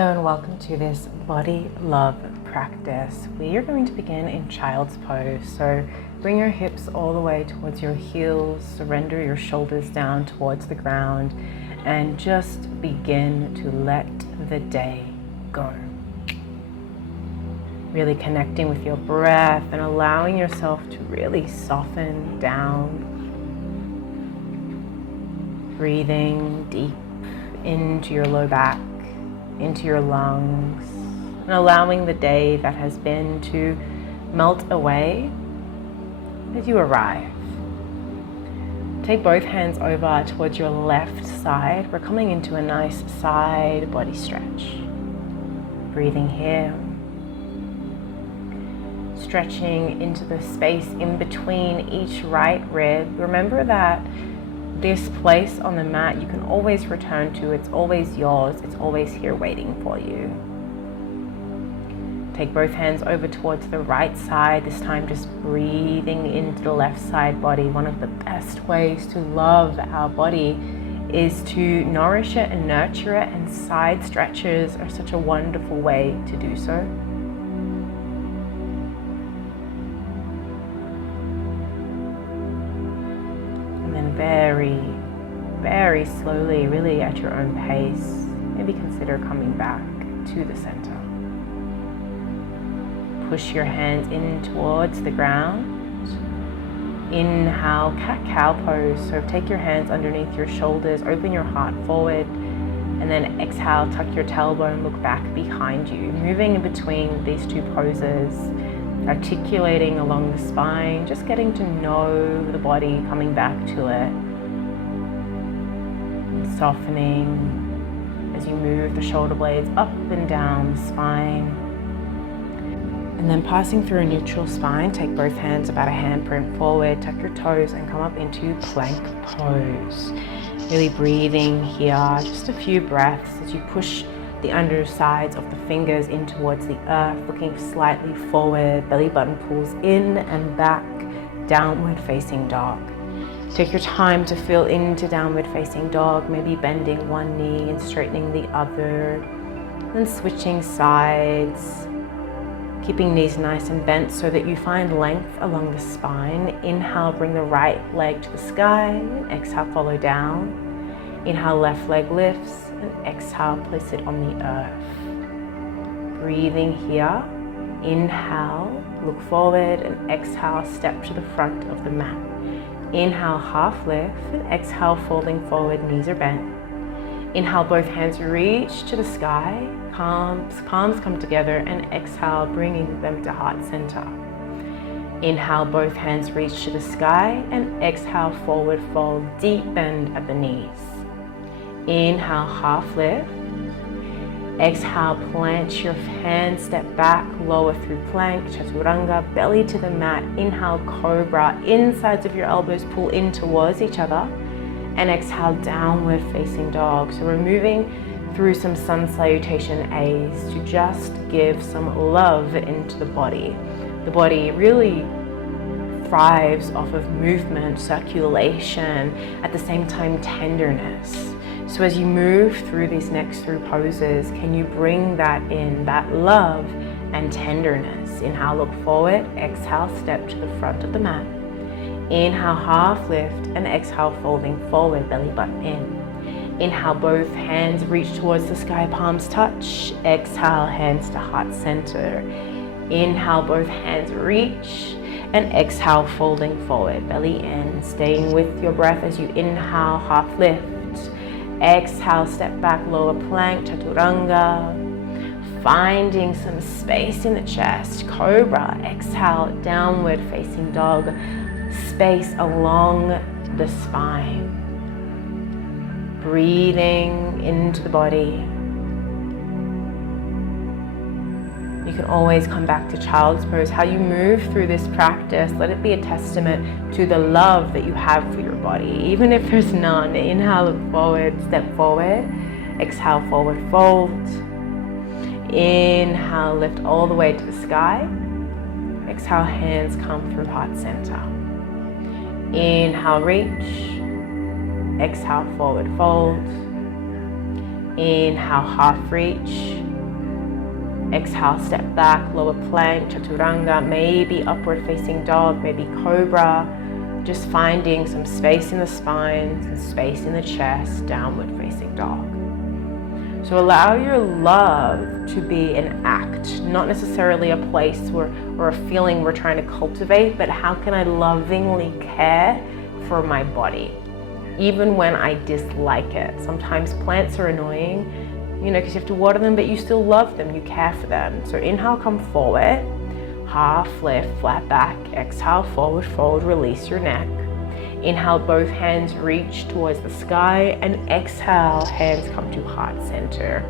Hello and welcome to this body love practice. We are going to begin in child's pose. So bring your hips all the way towards your heels, surrender your shoulders down towards the ground, and just begin to let the day go. Really connecting with your breath and allowing yourself to really soften down. Breathing deep into your low back, into your lungs, and allowing the day that has been to melt away as you arrive. Take both hands over towards your left side. We're coming into a nice side body stretch. Breathing here. Stretching into the space in between each right rib. Remember that this place on the mat you can always return to. It's always yours. It's always here waiting for you. Take both hands over towards the right side. This time just breathing into the left side body. One of the best ways to love our body is to nourish it and nurture it, and side stretches are such a wonderful way to do so. Very, very slowly, really at your own pace, maybe consider coming back to the center. Push your hands in towards the ground. Inhale, cat-cow pose. So take your hands underneath your shoulders, open your heart forward, and then exhale, tuck your tailbone, look back behind you. Moving in between these two poses, articulating along the spine, just getting to know the body, coming back to it. Softening as you move the shoulder blades up and down the spine. And then passing through a neutral spine, take both hands about a handprint forward, tuck your toes and come up into plank pose. Really breathing here, just a few breaths as you push the undersides of the fingers in towards the earth, looking slightly forward, belly button pulls in and back, downward facing dog. Take your time to feel into downward facing dog, maybe bending one knee and straightening the other, then switching sides, keeping knees nice and bent so that you find length along the spine. Inhale, bring the right leg to the sky, and exhale, follow down. Inhale, left leg lifts, and exhale, place it on the earth. Breathing here. Inhale, look forward, and exhale, step to the front of the mat. Inhale, half lift, and exhale, folding forward, knees are bent. Inhale, both hands reach to the sky, palms come together, and exhale, bringing them to heart center. Inhale, both hands reach to the sky, and exhale, forward fold, deep bend at the knees. Inhale, half lift. Exhale, plant your hands, step back, lower through plank, chaturanga, belly to the mat. Inhale, cobra, insides of your elbows pull in towards each other. And exhale, downward facing dog. So we're moving through some sun salutation A's to just give some love into the body. The body really thrives off of movement, circulation, at the same time tenderness. So as you move through these next three poses, can you bring that in, that love and tenderness? Inhale, look forward. Exhale, step to the front of the mat. Inhale, half lift, and exhale, folding forward, belly button in. Inhale, both hands reach towards the sky, palms touch. Exhale, hands to heart center. Inhale, both hands reach, and exhale, folding forward, belly in. Staying with your breath as you inhale, half lift. Exhale, step back, lower plank, chaturanga. Finding some space in the chest, cobra. Exhale, downward facing dog. Space along the spine. Breathing into the body. You can always come back to child's pose. How you move through this practice, let it be a testament to the love that you have for your body. Even if there's none, inhale, look forward, step forward. Exhale, forward fold. Inhale, lift all the way to the sky. Exhale, hands come through heart center. Inhale, reach. Exhale, forward fold. Inhale, half reach. Exhale, step back, lower plank, chaturanga, maybe upward facing dog, maybe cobra. Just finding some space in the spine, some space in the chest, downward facing dog. So allow your love to be an act, not necessarily a place or a feeling we're trying to cultivate, but how can I lovingly care for my body, even when I dislike it. Sometimes plants are annoying, because you have to water them, but you still love them, you care for them. So inhale, come forward, half lift, flat back, exhale, forward fold, release your neck. Inhale, both hands reach towards the sky, and exhale, hands come to heart center.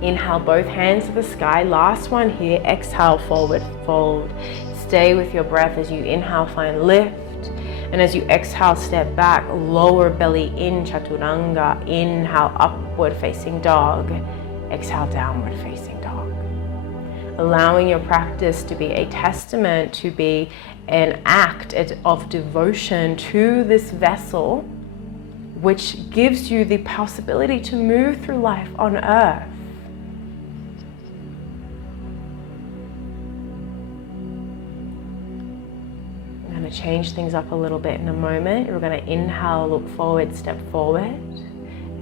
Inhale, both hands to the sky. Last one here, exhale, forward fold. Stay with your breath as you inhale, find lift. And as you exhale, step back, lower belly in, chaturanga. Inhale, upward facing dog. Exhale, downward facing dog. Allowing your practice to be a testament, to be an act of devotion to this vessel, which gives you the possibility to move through life on earth. I'm going to change things up a little bit in a moment. You're going to inhale, look forward, step forward.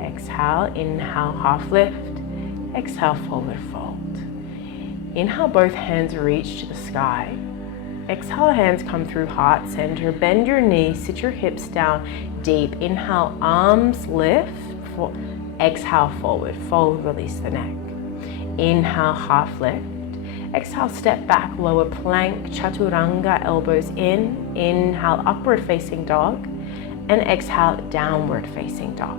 Exhale, inhale, half lift. Exhale, forward fold. Inhale, both hands reach to the sky. Exhale, hands come through heart center. Bend your knees, sit your hips down deep. Inhale, arms lift. Exhale, forward fold, release the neck. Inhale, half lift. Exhale, step back, lower plank, chaturanga, elbows in. Inhale, upward facing dog. And exhale, downward facing dog.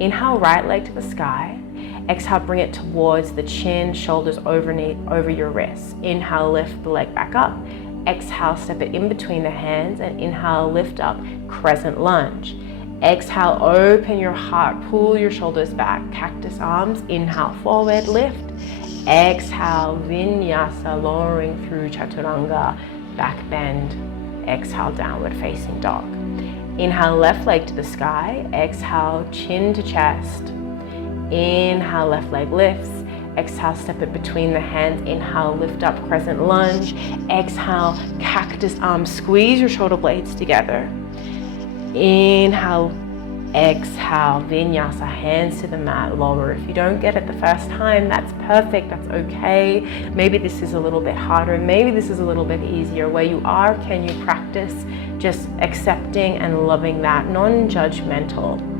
Inhale, right leg to the sky. Exhale, bring it towards the chin, shoulders over your wrists. Inhale, lift the leg back up. Exhale, step it in between the hands, and inhale, lift up, crescent lunge. Exhale, open your heart, pull your shoulders back, cactus arms. Inhale, forward, lift. Exhale, vinyasa, lowering through chaturanga, back bend. Exhale, downward facing dog. Inhale, left leg to the sky. Exhale, chin to chest. Inhale, left leg lifts. Exhale, step it between the hands. Inhale, lift up, crescent lunge. Exhale, cactus arms, squeeze your shoulder blades together. Inhale, exhale, vinyasa, hands to the mat, lower. If you don't get it the first time, that's perfect, that's okay. Maybe this is a little bit harder, maybe this is a little bit easier. Where you are, can you practice just accepting and loving that, non-judgmental?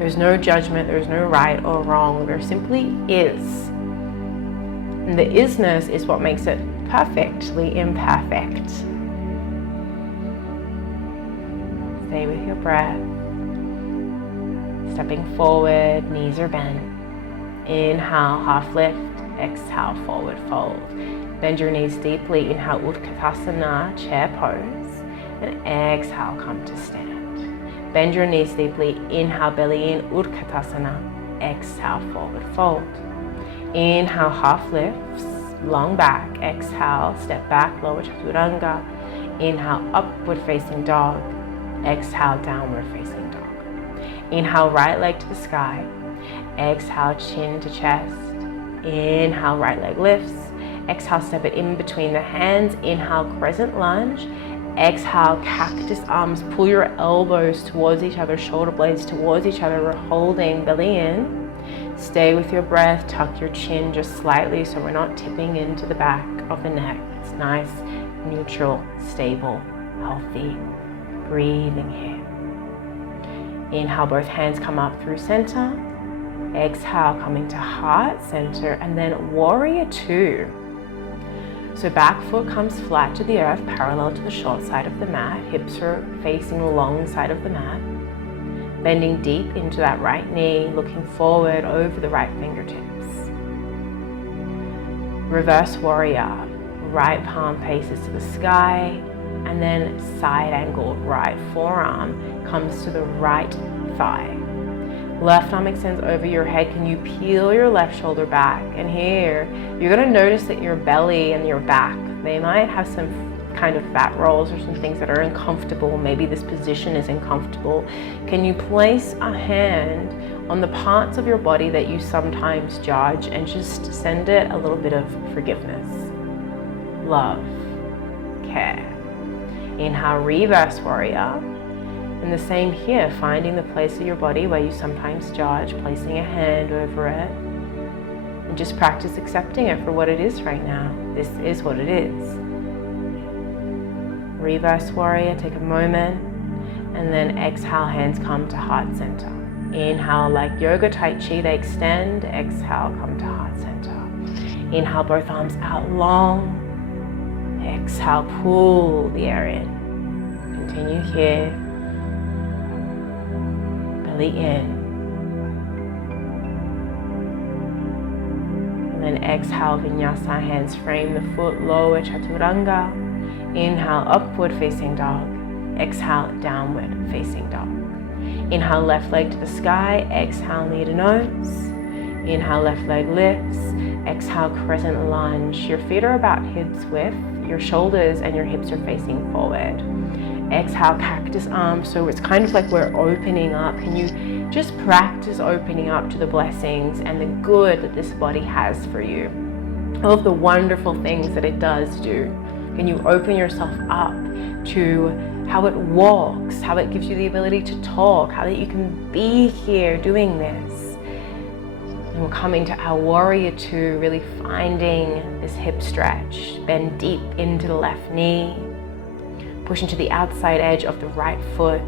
There's no judgment, there's no right or wrong, there simply is. And the isness is what makes it perfectly imperfect. Stay with your breath. Stepping forward, knees are bent. Inhale, half lift. Exhale, forward fold. Bend your knees deeply. Inhale, Utkatasana, chair pose. And exhale, come to stand. Bend your knees deeply. Inhale, belly in, Utkatasana. Exhale, forward fold. Inhale, half lifts, long back. Exhale, step back, lower chaturanga. Inhale, upward facing dog. Exhale, downward facing dog. Inhale, right leg to the sky. Exhale, chin to chest. Inhale, right leg lifts. Exhale, step it in between the hands. Inhale, crescent lunge. Exhale, cactus arms. Pull your elbows towards each other, shoulder blades towards each other. We're holding belly in. Stay with your breath. Tuck your chin just slightly so we're not tipping into the back of the neck. It's nice, neutral, stable, healthy. Breathing here. Inhale, both hands come up through center. Exhale, coming to heart center, and then warrior two. So back foot comes flat to the earth, parallel to the short side of the mat. Hips are facing the long side of the mat. Bending deep into that right knee, looking forward over the right fingertips. Reverse warrior. Right palm faces to the sky, and then side angled right forearm comes to the right thigh. Left arm extends over your head. Can you peel your left shoulder back? And here, you're gonna notice that your belly and your back, they might have some kind of fat rolls or some things that are uncomfortable. Maybe this position is uncomfortable. Can you place a hand on the parts of your body that you sometimes judge, and just send it a little bit of forgiveness, love, care. Inhale, reverse warrior. And the same here, finding the place of your body where you sometimes judge, placing a hand over it, and just practice accepting it for what it is right now. This is what it is. Reverse warrior, take a moment, and then exhale, hands come to heart center. Inhale, like yoga tai chi, they extend. Exhale, come to heart center. Inhale, both arms out long. Exhale, pull the air in. Continue here. Belly in. And then exhale, vinyasa, hands frame the foot, lower chaturanga. Inhale, upward facing dog. Exhale, downward facing dog. Inhale, left leg to the sky. Exhale, knee to nose. Inhale, left leg lifts. Exhale, crescent lunge. Your feet are about hips width. Your shoulders and your hips are facing forward. Exhale, cactus arms. So it's kind of like we're opening up. Can you just practice opening up to the blessings and the good that this body has for you? All of the wonderful things that it does do. Can you open yourself up to how it walks, how it gives you the ability to talk, how that you can be here doing this? And we're coming to our warrior two, really finding this hip stretch. Bend deep into the left knee. Push into the outside edge of the right foot.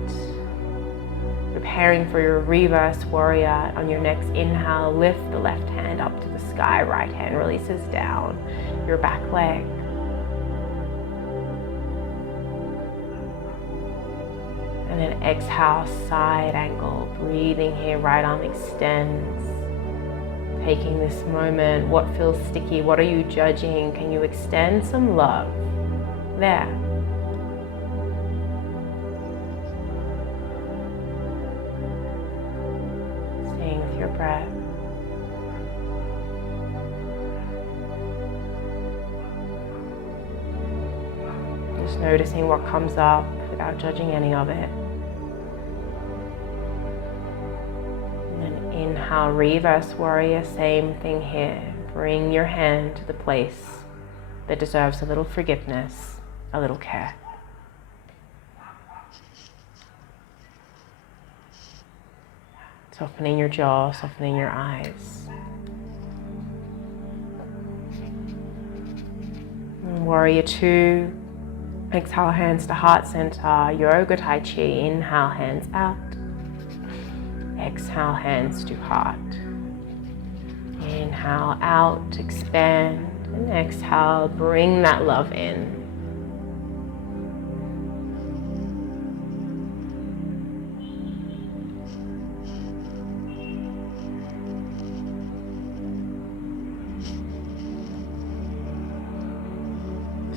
Preparing for your reverse warrior. On your next inhale, lift the left hand up to the sky. Right hand releases down your back leg. And then exhale, side angle. Breathing here, right arm extends. Taking this moment, what feels sticky? What are you judging? Can you extend some love? There. Staying with your breath. Just noticing what comes up without judging any of it. Inhale, reverse warrior, same thing here. Bring your hand to the place that deserves a little forgiveness, a little care. Softening your jaw, softening your eyes. And warrior two, exhale, hands to heart center, yoga tai chi. Inhale, hands out. Exhale, hands to heart. Inhale, out, expand. And exhale, bring that love in.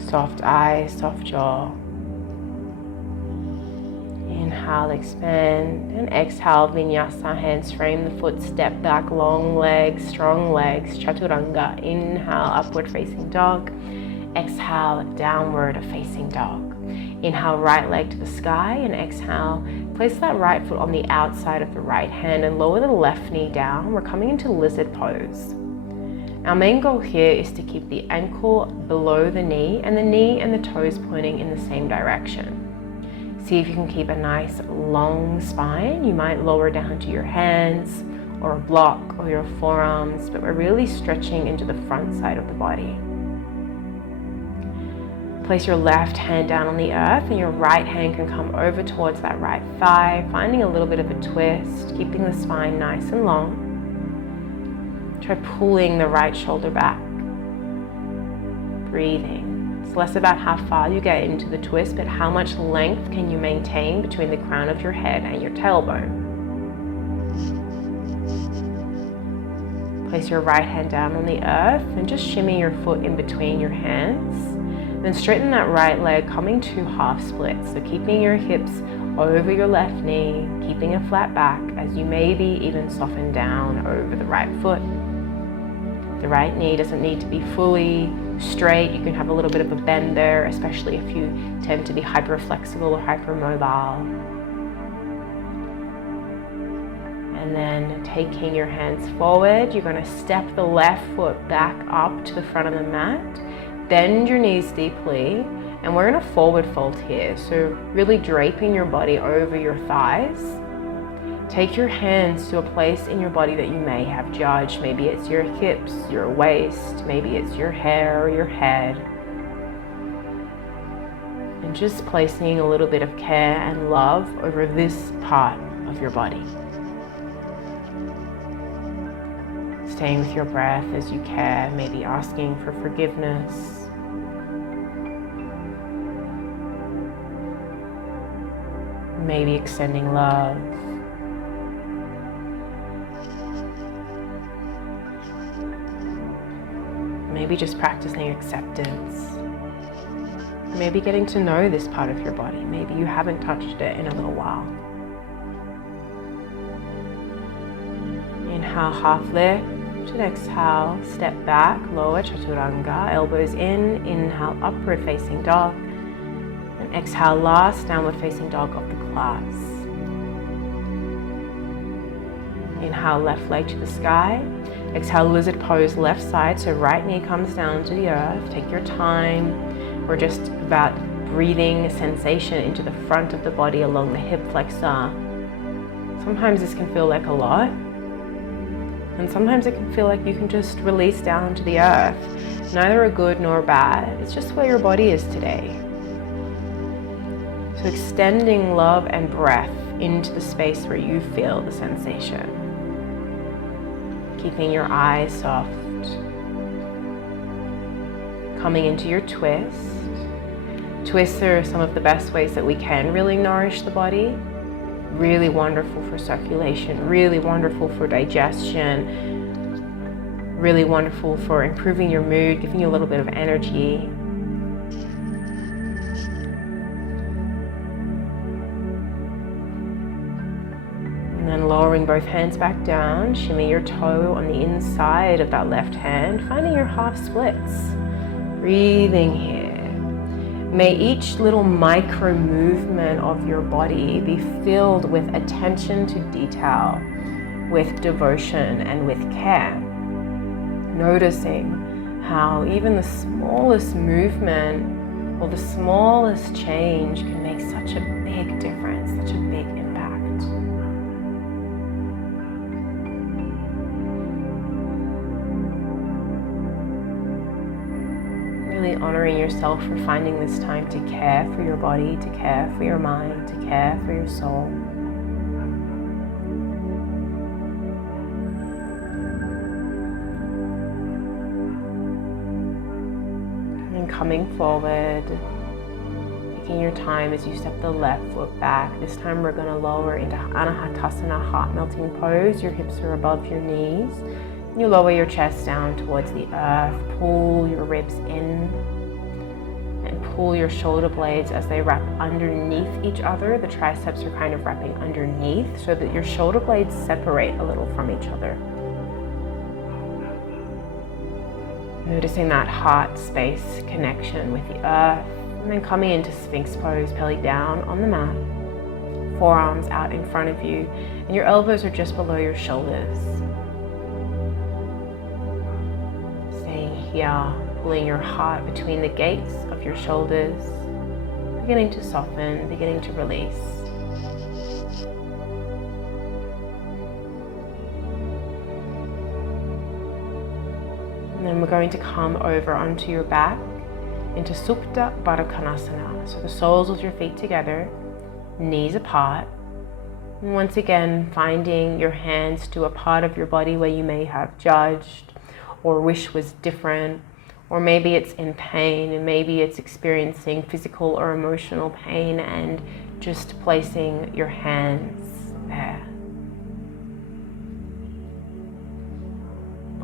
Soft eyes, soft jaw. Inhale, expand, and exhale, vinyasa, hands frame the foot, step back, long legs, strong legs, chaturanga. Inhale, upward facing dog. Exhale, downward facing dog. Inhale, right leg to the sky, and exhale, place that right foot on the outside of the right hand and lower the left knee down. We're coming into lizard pose. Our main goal here is to keep the ankle below the knee and the toes pointing in the same direction. See if you can keep a nice long spine. You might lower down to your hands or a block or your forearms, but we're really stretching into the front side of the body. Place your left hand down on the earth and your right hand can come over towards that right thigh, finding a little bit of a twist, keeping the spine nice and long. Try pulling the right shoulder back. Breathing. It's less about how far you get into the twist, but how much length can you maintain between the crown of your head and your tailbone. Place your right hand down on the earth and just shimmy your foot in between your hands. Then straighten that right leg, coming to half splits. So keeping your hips over your left knee, keeping a flat back as you maybe even soften down over the right foot. The right knee doesn't need to be fully straight. You can have a little bit of a bend there, especially if you tend to be hyperflexible or hypermobile. And then taking your hands forward, you're going to step the left foot back up to the front of the mat. Bend your knees deeply, and we're in a forward fold here. So really draping your body over your thighs. Take your hands to a place in your body that you may have judged. Maybe it's your hips, your waist, maybe it's your hair or your head. And just placing a little bit of care and love over this part of your body. Staying with your breath as you care, maybe asking for forgiveness. Maybe extending love. Maybe just practicing acceptance. Maybe getting to know this part of your body. Maybe you haven't touched it in a little while. Inhale, half lift. And exhale, step back, lower chaturanga, elbows in. Inhale, upward facing dog. And exhale, last downward facing dog of the class. Inhale, left leg to the sky. Exhale, lizard pose, left side, so right knee comes down to the earth. Take your time. We're just about breathing sensation into the front of the body along the hip flexor. Sometimes this can feel like a lot, and sometimes it can feel like you can just release down to the earth. Neither are good nor bad. It's just where your body is today. So extending love and breath into the space where you feel the sensation. Keeping your eyes soft. Coming into your twist. Twists are some of the best ways that we can really nourish the body. Really wonderful for circulation, really wonderful for digestion, really wonderful for improving your mood, giving you a little bit of energy. And then lowering both hands back down, shimmy your toe on the inside of that left hand, finding your half splits. Breathing here. May each little micro movement of your body be filled with attention to detail, with devotion and with care. Noticing how even the smallest movement or the smallest change can make such a big difference, such a big impact. Really honoring yourself for finding this time to care for your body, to care for your mind, to care for your soul. And coming forward, taking your time as you step the left foot back. This time we're going to lower into Anahatasana, heart melting pose. Your hips are above your knees. You lower your chest down towards the earth, pull your ribs in, and pull your shoulder blades as they wrap underneath each other. The triceps are kind of wrapping underneath so that your shoulder blades separate a little from each other. Noticing that heart space connection with the earth, and then coming into Sphinx pose, belly down on the mat, forearms out in front of you, and your elbows are just below your shoulders. Here, pulling your heart between the gates of your shoulders, beginning to soften, beginning to release. And then we're going to come over onto your back into Supta Baddha Konasana. So the soles of your feet together, knees apart. And once again, finding your hands to a part of your body where you may have judged or wish was different, or maybe it's in pain and maybe it's experiencing physical or emotional pain, and just placing your hands there.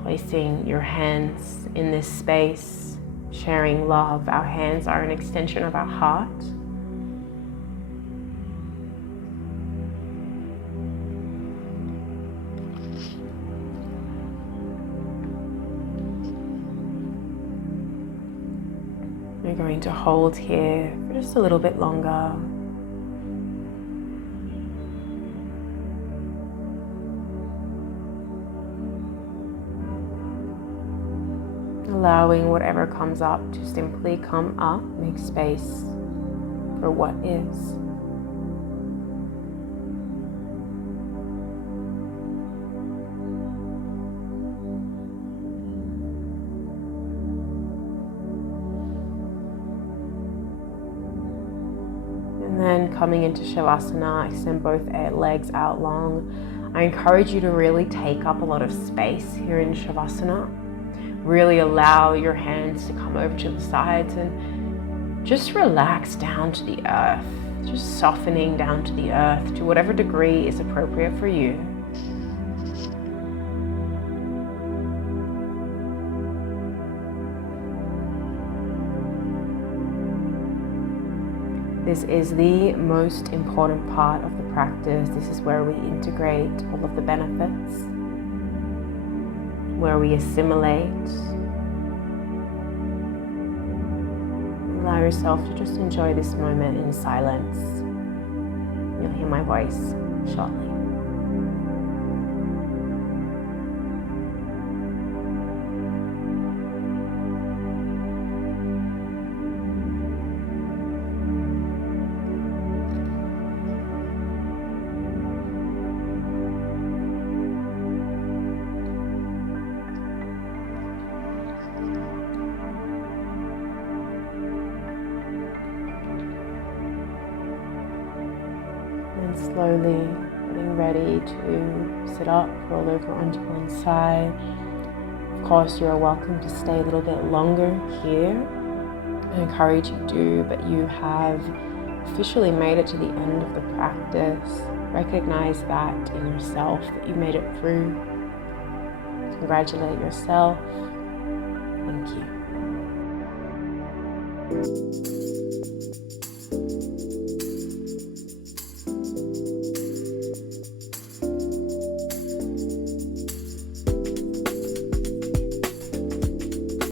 Placing your hands in this space, sharing love. Our hands are an extension of our heart. We're going to hold here for just a little bit longer. allowing whatever comes up to simply come up, make space for what is. And then coming into Shavasana, extend both legs out long. I encourage you to really take up a lot of space here in Shavasana. Really allow your hands to come over to the sides and just relax down to the earth. Just softening down to the earth to whatever degree is appropriate for you. This is the most important part of the practice. This is where we integrate all of the benefits, where we assimilate. Allow yourself to just enjoy this moment in silence. You'll hear my voice shortly. And slowly getting ready to sit up, roll over onto one side. Of course, you're welcome to stay a little bit longer here. I encourage you to, but you have officially made it to the end of the practice. Recognize that in yourself, that you made it through. Congratulate yourself. Thank you.